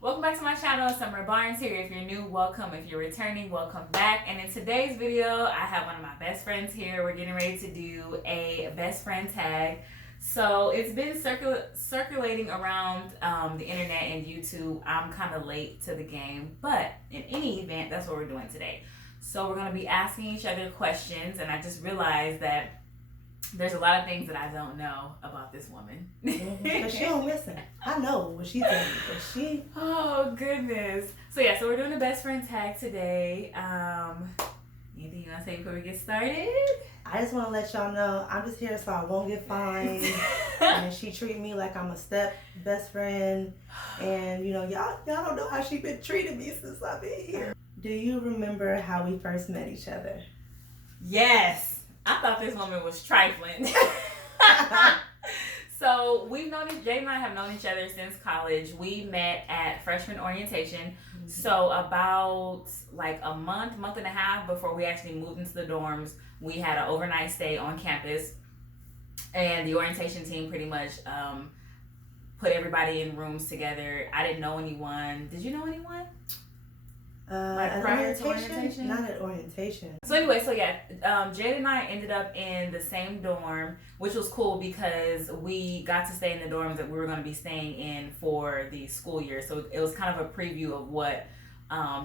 Welcome back to my channel. Summer Barnes here. If you're new, welcome. If you're returning, welcome back. And in today's video, I have one of my best friends here. We're getting ready to do a best friend tag. So it's been circulating around the internet and YouTube. I'm kind of late to the game, but in any event, that's what we're doing today. So we're going to be asking each other questions, and I just realized that there's a lot of things that I don't know about this woman. But she don't listen. I know what she's doing, but she... Oh, goodness. So we're doing a best friend tag today. Anything you want to say before we get started? I just want to let y'all know I'm just here so I won't get fined. And she treat me like I'm a step best friend. And, you know, y'all don't know how she been treating me since I've been here. Do you remember how we first met each other? Yes. I thought this woman was trifling. So Jay and I have known each other since college. We met at freshman orientation. Mm-hmm. So about like a month and a half before we actually moved into the dorms, we had an overnight stay on campus. And the orientation team pretty much put everybody in rooms together. I didn't know anyone. Did you know anyone? Like prior to orientation? Not at orientation. So anyway, Jade and I ended up in the same dorm, which was cool because we got to stay in the dorms that we were going to be staying in for the school year. So it was kind of a preview of what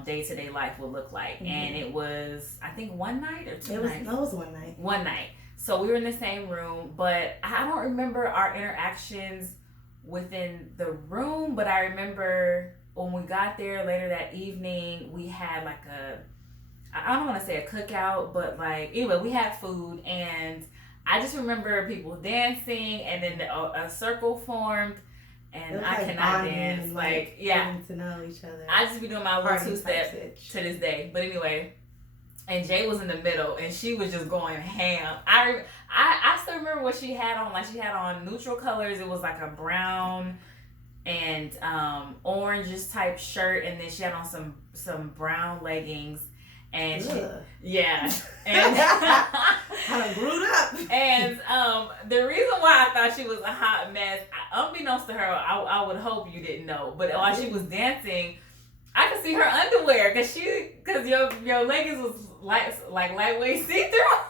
day-to-day life would look like. Mm-hmm. And it was, I think, one night or two nights? No, it was one night. One night. So we were in the same room, but I don't remember our interactions within the room, but I remember... when we got there later that evening, we had like I don't want to say a cookout, but like, anyway, we had food, and I just remember people dancing, and then a circle formed, and I cannot dance. Like, getting to know each other. I just be doing my little two-step to this day. But anyway, and Jay was in the middle, and she was just going ham. I still remember what she had on. Like, she had on neutral colors. It was like a brown and orange type shirt, and then she had on some brown leggings, and and kind of grewed up. And the reason why I thought she was a hot mess, unbeknownst to her, I would hope you didn't know, but while she was dancing, I could see her underwear because your leggings was lightweight see through.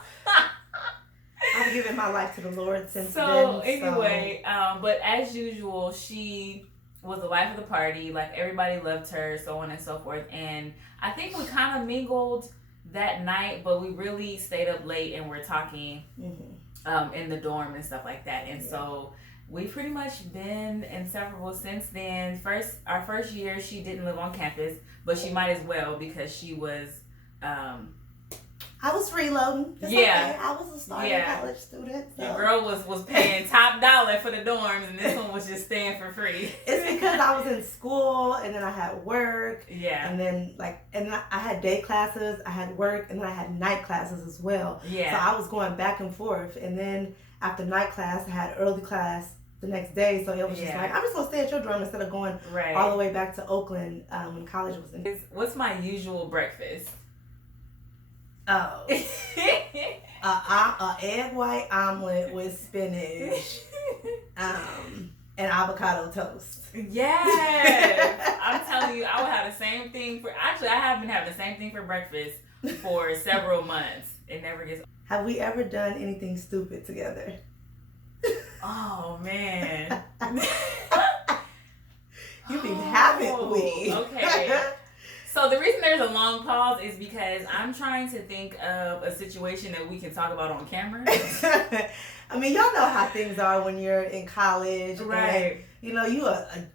I've given my life to the Lord since then. Anyway, but as usual, she was the life of the party. Like, everybody loved her, so on and so forth. And I think we kind of mingled that night, but we really stayed up late and were talking in the dorm and stuff like that. And so we've pretty much been inseparable since then. Our first year, she didn't live on campus, but she might as well because she was... I was freeloading. Okay. I was a starting college student. So. The girl was paying top dollar for the dorms, and this one was just staying for free. It's because I was in school, and then I had work. Yeah. And then I had day classes, I had work, and then I had night classes as well. Yeah. So I was going back and forth, and then after night class, I had early class the next day. So it was just like, I'm just gonna stay at your dorm instead of going all the way back to Oakland when college was in. What's my usual breakfast? Oh, a egg white omelet with spinach, and avocado toast. Yes, I'm telling you, I would have the same thing I have been having the same thing for breakfast for several months. It never gets. Have we ever done anything stupid together? Oh man, you mean haven't we? Okay. So the reason there's a long pause is because I'm trying to think of a situation that we can talk about on camera. I mean, y'all know how things are when you're in college. Right. And, you know, you an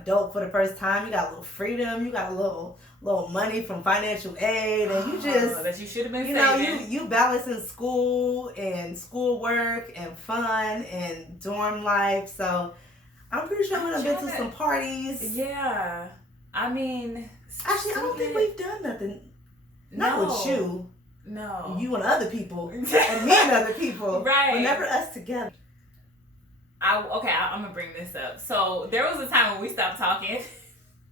adult for the first time. You got a little freedom. You got a little money from financial aid. And you just... that you should have been saving. You balancing school and schoolwork and fun and dorm life. So I'm pretty sure we've been to some parties. Yeah. I mean... Actually, I don't think we've done nothing. Not with you. No. You and other people. And me and other people. Right. But never us together. I'm going to bring this up. So, there was a time when we stopped talking.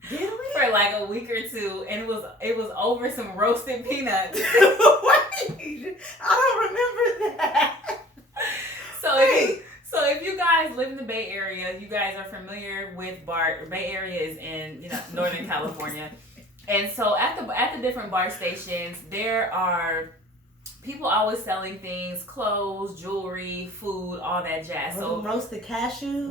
Did we? For like a week or two. And it was over some roasted peanuts. Wait. I don't remember that. So if you guys live in the Bay Area, you guys are familiar with BART. Bay Area is in Northern California, and so at the different BART stations, there are people always selling things, clothes, jewelry, food, all that jazz. So roasted cashews.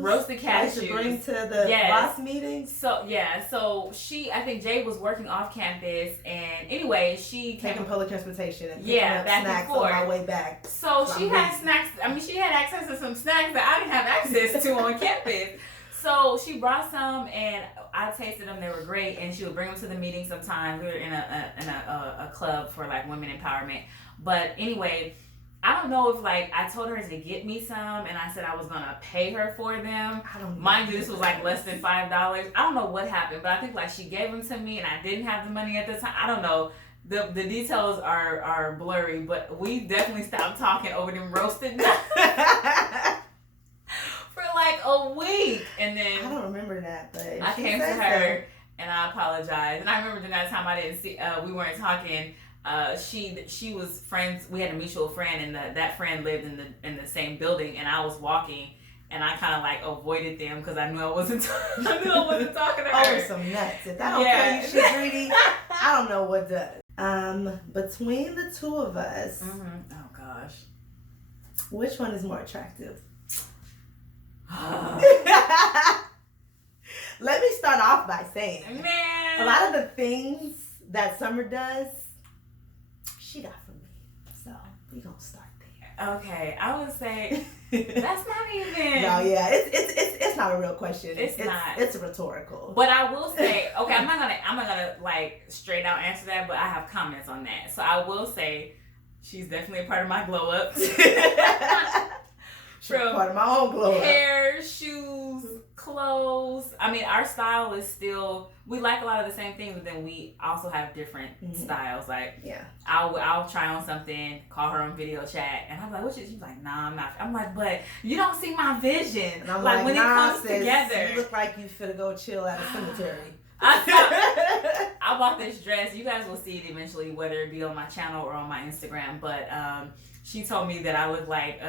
To bring to the boss meetings. So I think Jade was working off campus, and anyway, she taking public transportation and back snacks and forth on my way back. So she had snacks. I mean, she had access to some snacks that I didn't have access to on campus. So she brought some, and I tasted them. They were great, and she would bring them to the meeting sometimes. We were in a club for like women empowerment. But anyway, I don't know if like I told her to get me some, and I said I was gonna pay her for them. Mind you, this was like less than $5. I don't know what happened, but I think like she gave them to me, and I didn't have the money at the time. I don't know. The details are blurry, but we definitely stopped talking over them roasted nuts for like a week, and then I don't remember that, but I came to her and I apologized, and I remember during that time I didn't see we weren't talking. She was friends. We had a mutual friend, and that friend lived in the same building. And I was walking, and I kind of like avoided them because I knew I wasn't talking to her. Oh, some nuts! If that don't tell you she's greedy, I don't know what does. Between the two of us, oh gosh, which one is more attractive? Let me start off by saying, man, a lot of the things that Summer does, she got from me. So we gonna start there. Okay, I would say that's not even. No, yeah, it's not a real question. It's not. It's rhetorical. But I will say, okay, I'm not gonna like straight out answer that, but I have comments on that. So I will say, she's definitely a part of my glow up. From part of my own glow up. Hair, shoes, clothes. I mean, our style is still, we like a lot of the same things, but then we also have different styles. Like, I'll try on something, call her on video chat, and I'm like, what? She's like, nah, I'm not. I'm like, but you don't see my vision. And I'm like when nah, it comes sis, together, you look like you finna go chill at a cemetery. I bought this dress. You guys will see it eventually, whether it be on my channel or on my Instagram. But she told me that I look like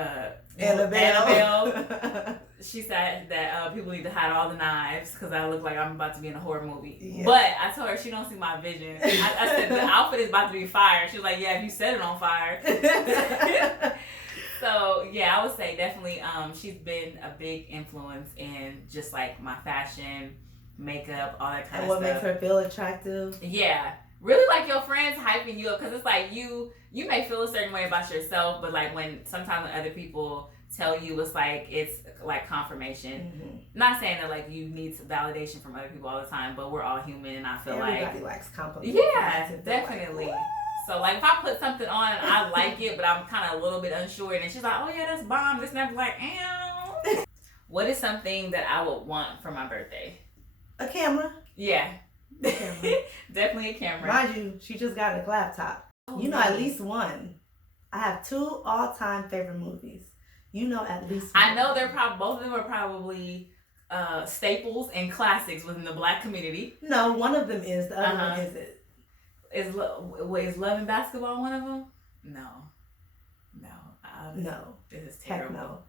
Annabelle. She said that people need to hide all the knives because I look like I'm about to be in a horror movie. Yeah. But I told her she don't see my vision. I said the outfit is about to be fire. She was like, yeah, if you set it on fire. So yeah, I would say definitely she's been a big influence in just like my fashion, makeup, all that kind of stuff. And what makes her feel attractive? Yeah. Really like your friends hyping you up, because it's like you may feel a certain way about yourself, but like when sometimes when other people tell you, it's like confirmation. Not saying that like you need validation from other people all the time, but we're all human, and I feel everybody likes compliments. Yeah, definitely. Like, so like if I put something on and I like it, but I'm kind of a little bit unsure, and then she's like, oh yeah, that's bomb, this and that, like, ew. What is something that I would want for my birthday? A camera. Yeah. Definitely a camera. Mind you, she just got a laptop. Oh, you know, at least one. I have 2 all-time favorite movies. You know, at least one. I know both of them are probably staples and classics within the Black community. No, one of them is. The other one isn't. Is Love and Basketball one of them? No. No. This is terrible. Heck no.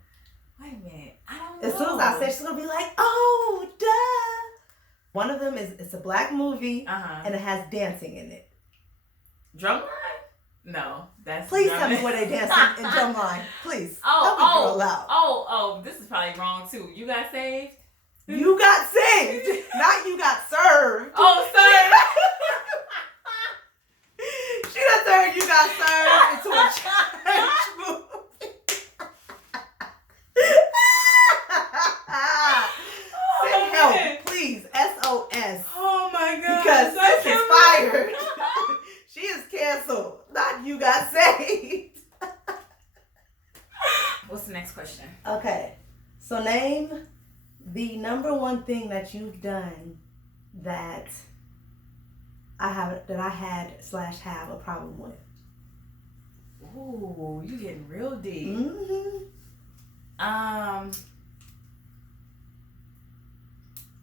Wait a minute. I don't know. As soon as I say, she's gonna be like, oh, duh. One of them it's a Black movie, and it has dancing in it. Drumline? No, that's. Please tell me where they dance in Drumline, please. Oh, this is probably wrong too. You got saved? You got saved, not you got served. Oh, served. She done turned You Got Served into a church movie. Send help, please. SOS. Oh my God. Because this is fired. She is canceled. Not You Got Saved. What's the next question? Okay. So name the number one thing that you've done that I had a problem with. Ooh, you getting real deep.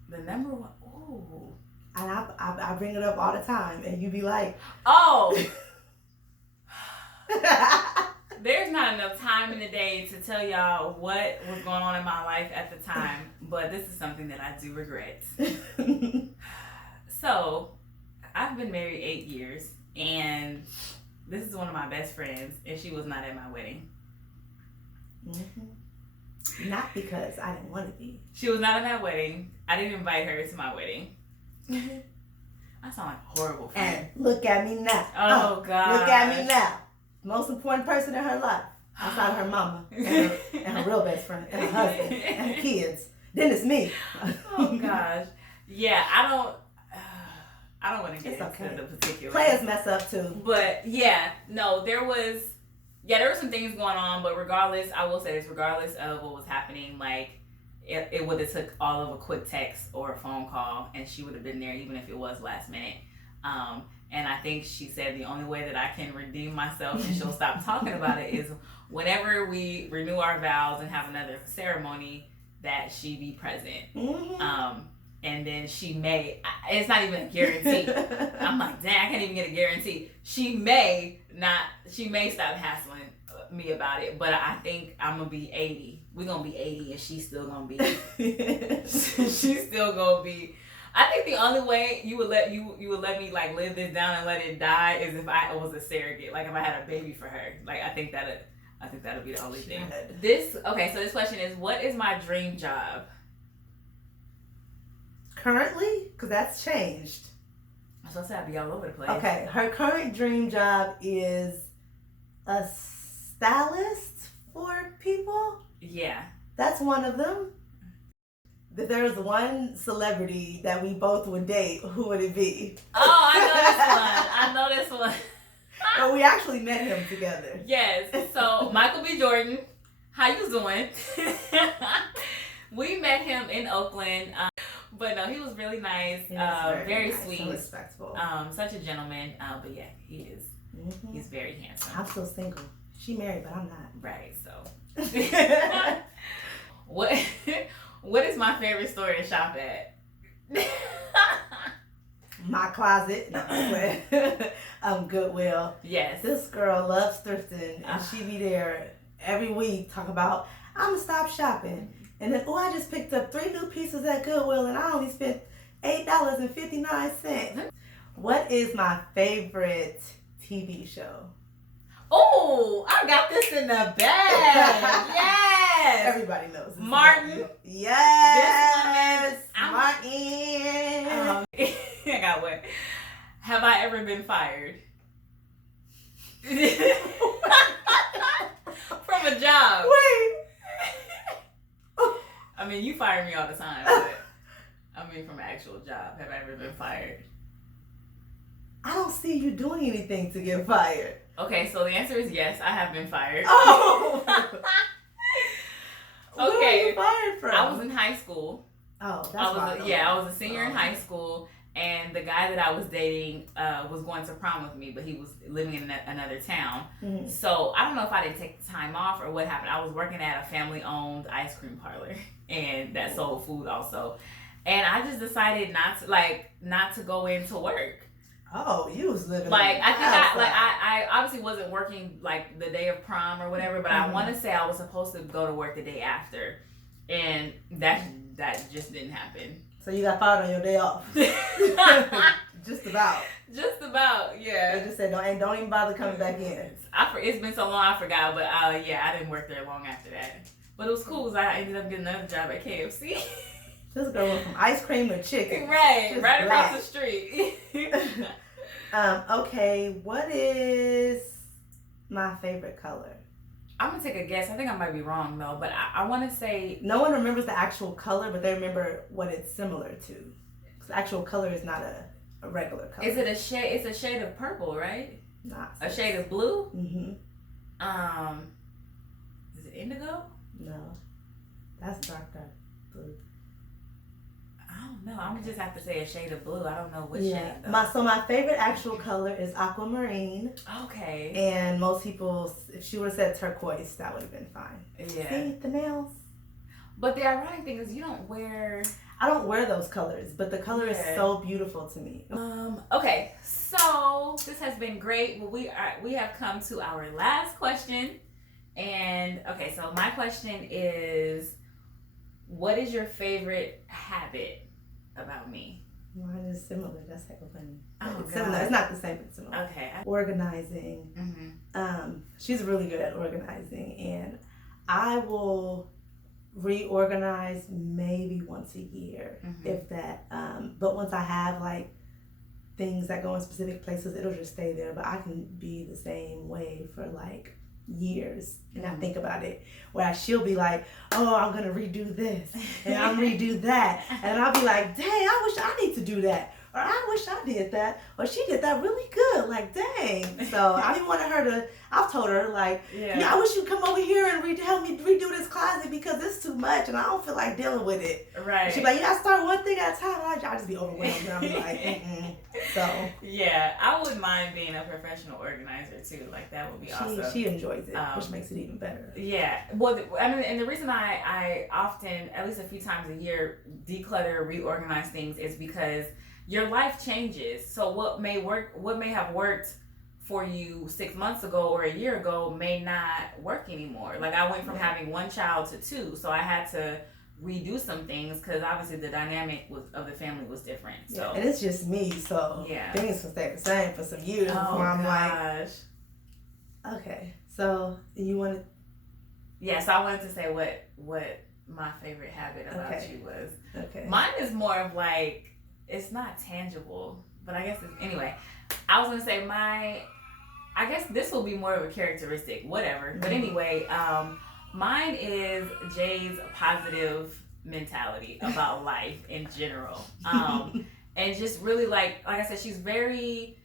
The number one. Ooh. And I bring it up all the time, and you be like, oh. there's not enough time in the day to tell y'all what was going on in my life at the time, but this is something that I do regret. So, I've been married 8 years, and this is one of my best friends, and she was not at my wedding. Mm-hmm. Not because I didn't want to be. She was not at my wedding. I didn't invite her to my wedding. Mm-hmm. I sound like a horrible friend. And look at me now. Oh, God. Look at me now. Most important person in her life, outside of her mama and her real best friend and her husband and her kids. Then it's me. Oh, gosh. Yeah, I don't want to get into the particulars. Players mess up too. But yeah, no, there were some things going on, but regardless, I will say this, regardless of what was happening, like it would have took all of a quick text or a phone call, and she would have been there even if it was last minute. And I think she said the only way that I can redeem myself and she'll stop talking about it is whenever we renew our vows and have another ceremony, that she be present. Mm-hmm. And then it's not even a guarantee. I'm like, dang, I can't even get a guarantee. She may stop hassling me about it, but I think I'm gonna be 80. We're gonna be 80 and she's still gonna be I think the only way you would let me like live this down and let it die is if I was a surrogate, like if I had a baby for her. Like I think that'd be the only thing. So this question is, what is my dream job? Currently? Because that's changed. I'm supposed to be all over the place. Okay, her current dream job is a stylist for people. Yeah. That's one of them. If there was one celebrity that we both would date, who would it be? Oh, I know this one. But we actually met him together. Yes. So Michael B. Jordan, how you doing? We met him in Oakland. But no, he was really nice. Very nice, sweet. So respectful. Such a gentleman. But yeah, he is. Mm-hmm. He's very handsome. I'm still single. She married, but I'm not. Right. So. What is my favorite store to shop at? My closet. Goodwill. Yes. This girl loves thrifting, and she be there every week talking about, I'm gonna stop shopping. And then, I just picked up 3 new pieces at Goodwill and I only spent $8.59. What is my favorite TV show? Oh, I got this in the bag. Yes. Everybody knows. Martin. Yes. Martin. I got one. Have I ever been fired? From a job. Wait. I mean, you fire me all the time, but I mean from an actual job. Have I ever been fired? I don't see you doing anything to get fired. Okay, so the answer is yes, I have been fired. Oh! Okay. Where were you fired from? I was in high school. Oh, that's I was a senior in high school, and the guy that I was dating was going to prom with me, but he was living in another town. Mm-hmm. So I don't know if I didn't take the time off or what happened. I was working at a family-owned ice cream parlor, and that sold food also. And I just decided not to go into work. Oh, you was living like I obviously wasn't working like the day of prom or whatever, but I want to say I was supposed to go to work the day after, and that just didn't happen. So you got fired on your day off. Just about, yeah. They just said don't even bother coming back in. It's been so long I forgot, but I didn't work there long after that. But it was cool because I ended up getting another job at KFC. This girl went from ice cream to chicken. Right, just right across the street. Okay, what is my favorite color? I'm going to take a guess. I think I might be wrong, though, but I want to say... No one remembers the actual color, but they remember what it's similar to. Because the actual color is not a regular color. Is it a shade? It's a shade of purple, right? Not. A shade of blue? Mm-hmm. Is it indigo? No. That's dark blue. I don't know. I'm gonna just have to say a shade of blue. I don't know what shade though. My favorite actual color is aquamarine. Okay. And most people, if she would have said turquoise, that would have been fine. Yeah. See the nails. But the ironic thing is, you don't wear. I don't wear those colors, but the color is so beautiful to me. Okay. So this has been great. Well, we have come to our last question. And okay, so my question is, what is your favorite habit about me? Mine is similar. That's heck of funny. Oh, It's similar. It's not the same, but similar. Okay. Organizing. She's really good at organizing, and I will reorganize maybe once a year, if that. But once I have like things that go in specific places, it'll just stay there. But I can be the same way for like years, and I think about it. Where she'll be like, "Oh, I'm gonna redo this, and I'm redo that," and I'll be like, "Dang, I wish I need to do that." Or I wish I did that. Or she did that really good. Like, dang. So I didn't want her to, I've told her, like, yeah, I wish you'd come over here and help me redo this closet because it's too much and I don't feel like dealing with it. Right. She's like, you gotta start one thing at a time. I'll just be overwhelmed. And I'll be like, So. Yeah, I wouldn't mind being a professional organizer too. Like, that would be awesome. She enjoys it, which makes it even better. Yeah. Well, I mean, and the reason I often, at least a few times a year, declutter, reorganize things is because your life changes. So what may have worked for you 6 months ago or a year ago may not work anymore. Like, I went from having one child to two, so I had to redo some things because obviously the dynamic of the family was different. So and it's just me, so things will stay the same for some years before I'm like, okay. So you want to? Yeah. So I wanted to say what my favorite habit about you was. Okay. Mine is more of like, it's not tangible, but I guess anyway. I was gonna say I guess this will be more of a characteristic, whatever. But anyway, mine is Jay's positive mentality about life in general, and just really like I said, she's very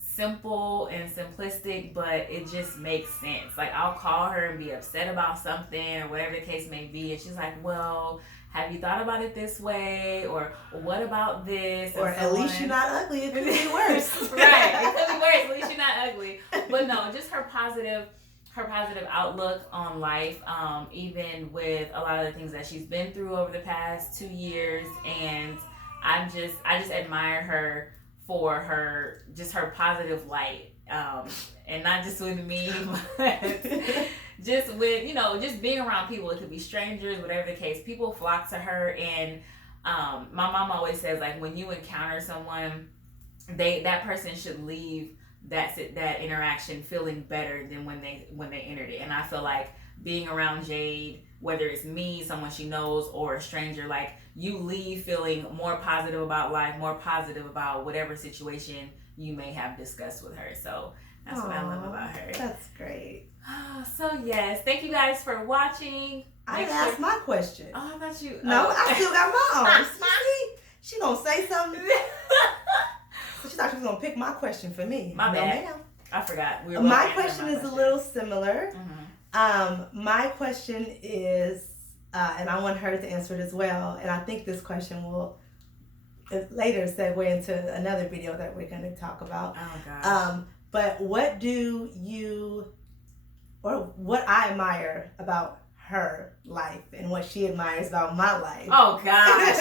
simple and simplistic, but it just makes sense. Like, I'll call her and be upset about something or whatever the case may be, and she's like, well, have you thought about it this way? Or what about this? Or at least you're not ugly. It could be worse. Right. It could be worse. At least you're not ugly. But no, just her positive outlook on life, even with a lot of the things that she's been through over the past 2 years. And I just admire her for her positive light. And not just with me, but just with, just being around people. It could be strangers, whatever the case. People flock to her, and my mom always says, like, when you encounter someone, that person should leave that interaction feeling better than when they entered it. And I feel like being around Jade, whether it's me, someone she knows, or a stranger, like, you leave feeling more positive about life, more positive about whatever situation you may have discussed with her. So that's what I love about her. That's great. So yes, thank you guys for watching. I asked my question. Oh, I thought you. No, I still got my own. See, she gonna say something. She thought she was gonna pick my question for me. My bad. Ma'am. I forgot. My question is a little similar. My question is, and I want her to answer it as well. And I think this question will later segue into another video that we're going to talk about. Oh gosh. But what do you, or what I admire about her life and what she admires about my life? Oh gosh.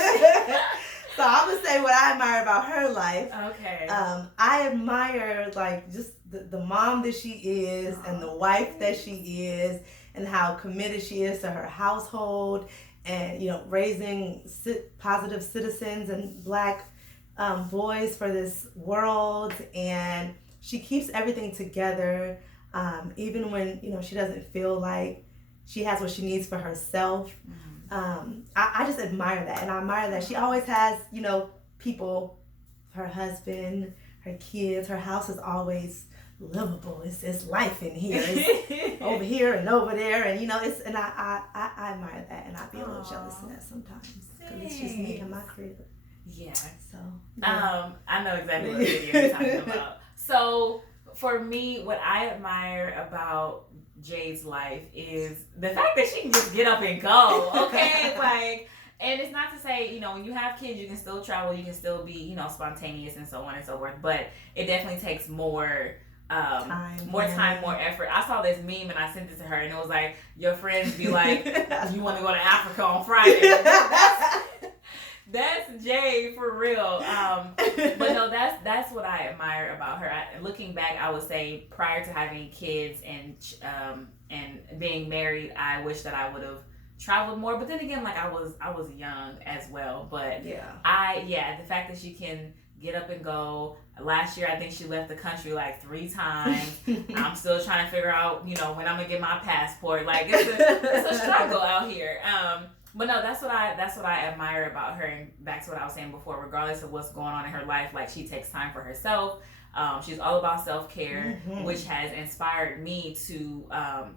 So I'm gonna say what I admire about her life. Okay. I admire like just the mom that she is and the wife that she is, and how committed she is to her household, and raising positive citizens and Black boys for this world. And she keeps everything together, even when she doesn't feel like she has what she needs for herself. I just admire that, and I admire that she always has people, her husband, her kids. Her house is always livable. It's life in here. It's over here and over there, and it's, and I admire that, and I be a little jealous of that sometimes because it's just me and my crib. Yeah. So I know exactly what video you're talking about. So for me, what I admire about Jade's life is the fact that she can just get up and go. Okay, like, and it's not to say when you have kids you can still travel, you can still be spontaneous and so on and so forth, but it definitely takes more time, more effort. I saw this meme and I sent it to her, and it was like, your friends be like, you want to go to Africa on Friday. That's Jay for real. But no, that's what I admire about her. Looking back, I would say prior to having kids and being married, I wish that I would have traveled more. But then again, like I was young as well. But the fact that she can get up and go. Last year, I think she left the country like 3 times. I'm still trying to figure out, when I'm gonna get my passport. Like it's a struggle out here. But no, that's what I admire about her. And back to what I was saying before, regardless of what's going on in her life, like she takes time for herself. She's all about self-care, which has inspired me to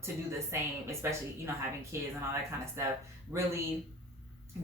do the same, especially having kids and all that kind of stuff. Really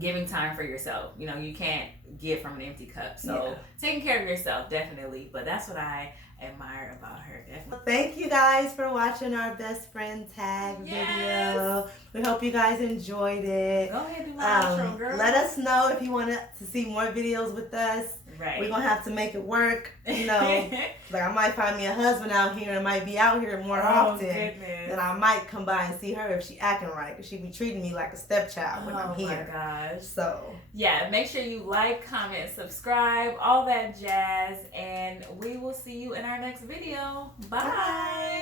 giving time for yourself. You can't give from an empty cup. So taking care of yourself, definitely. But that's what I admire about her, definitely. Thank you guys for watching our best friend tag video. We hope you guys enjoyed it. Go ahead and do my outro, girl. Let us know if you want to see more videos with us. Right. We're gonna have to make it work. Like I might find me a husband out here and might be out here more often. Then I might come by and see her if she acting right, because she be treating me like a stepchild when I'm here. Oh my gosh. So make sure you like, comment, subscribe, all that jazz, and we will see you in our next video. Bye.